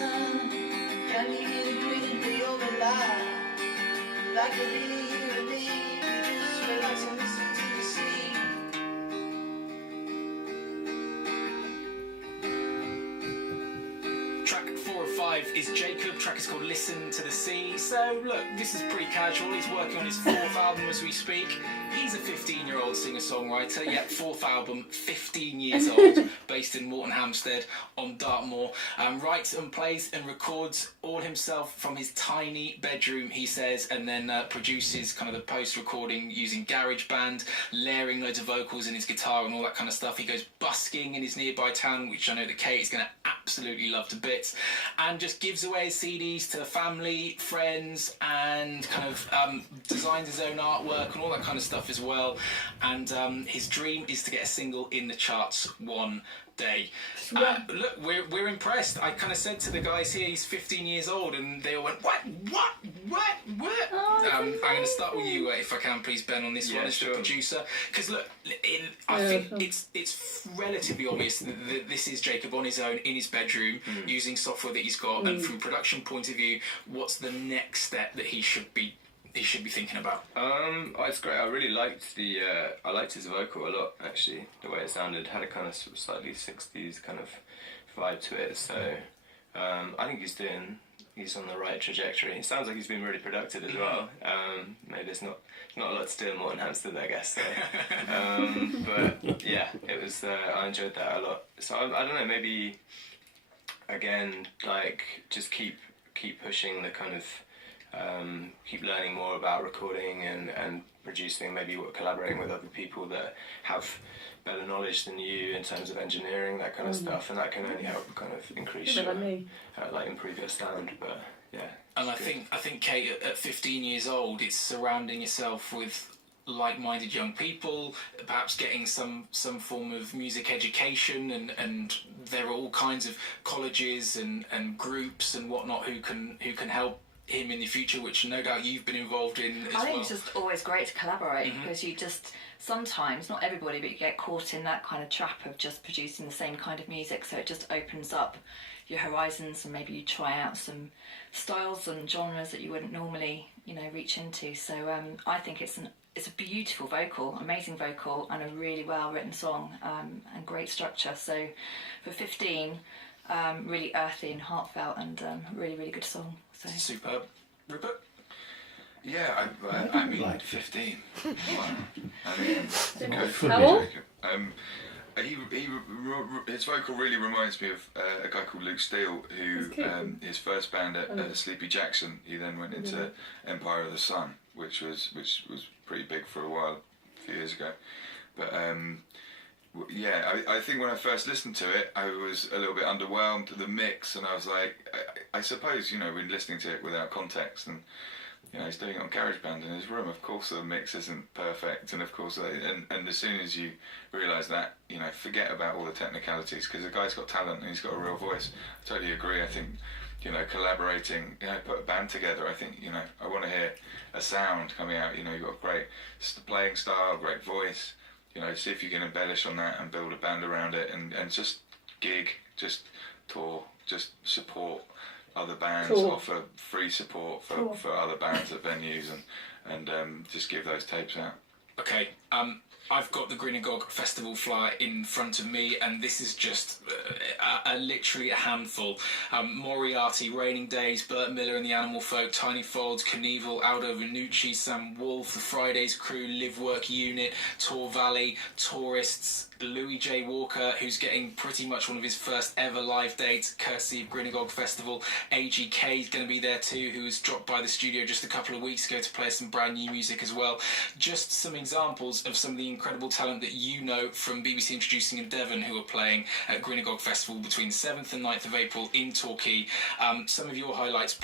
sun. Can you hear the green day over life? Like a you and me, we just relax and listen to the sea. Track 4 of 5 is Jacob. Track is called Listen to the Sea. So look, this is pretty casual. He's working on his 4th album as we speak. He's a 15-year-old singer-songwriter. Yep, 4th album, 15 years old, based in Morton Hampstead on Dartmoor. Writes and plays and records all himself from his tiny bedroom, he says, and then produces kind of the post-recording using GarageBand, layering loads of vocals in his guitar and all that kind of stuff. He goes busking in his nearby town, which I know that Kate is going to absolutely love to bits, and just gives away his CDs to family, friends, and kind of designs his own artwork and all that kind of stuff as well. And his dream is to get a single in the charts one day. Look, we're impressed. I kind of said to the guys here, he's 15 years old, and they all went, what? I'm going to start with you, if I can, please, Ben, on this one as the producer. Because look, I think it's relatively obvious that this is Jacob on his own in his bedroom using software that he's got, and from a production point of view, what's the next step that he should be thinking about? It's great. I really liked I liked his vocal a lot, actually. The way it sounded had a kind of slightly 60s kind of vibe to it. So I think he's on the right trajectory. It sounds like he's been really productive as well. Maybe there's not a lot to do in Morton Hampstead, I guess. So. But yeah, it was. I enjoyed that a lot. So I don't know. Maybe again, like just keep pushing the kind of. Keep learning more about recording and producing, maybe collaborating with other people that have better knowledge than you in terms of engineering, that kind of stuff, and that can only help kind of increase your, improve your sound. But yeah. And I think Kate, at 15 years old, it's surrounding yourself with like-minded young people, perhaps getting some form of music education, and there are all kinds of colleges and groups and whatnot who can help him in the future, which no doubt you've been involved in as well. I think it's just always great to collaborate, because you just sometimes, not everybody, but you get caught in that kind of trap of just producing the same kind of music, so it just opens up your horizons, and maybe you try out some styles and genres that you wouldn't normally reach into. So I think it's a beautiful vocal, amazing vocal, and a really well written song, and great structure. So for 15, really earthy and heartfelt, and really, really good song. So. Superb. Rupert? Yeah, I mean, like 15. Wow. I mean, How old? His vocal really reminds me of a guy called Luke Steele, who his first band at Sleepy Jackson. He then went into Empire of the Sun, which was pretty big for a while, a few years ago. But yeah, I think when I first listened to it, I was a little bit underwhelmed at the mix, and I was like, I suppose, we're listening to it without context, and he's doing it on GarageBand in his room. Of course the mix isn't perfect, and of course, and as soon as you realise that, forget about all the technicalities, because the guy's got talent and he's got a real voice. I totally agree. I think, collaborating, put a band together. I think, I want to hear a sound coming out. You've got a great playing style, great voice. See if you can embellish on that and build a band around it, and just gig, just tour, just support other bands, offer free support for other bands at venues, and just give those tapes out. Okay, I've got the Grinagog Festival flyer in front of me, and this is just literally a handful. Moriarty, Raining Days, Bert Miller and the Animal Folk, Tiny Folds, Knievel, Aldo Vanucci, Sam Wolf, The Fridays Crew, Live Work Unit, Tor Valley, Tourists, Louis J. Walker, who's getting pretty much one of his first ever live dates, courtesy of Grinagog Festival. AGK is going to be there too, who was dropped by the studio just a couple of weeks ago to play some brand new music as well. Just some examples of some of the incredible talent that from BBC Introducing in Devon, who are playing at Grinagog Festival between 7th and 9th of April in Torquay. Some of your highlights,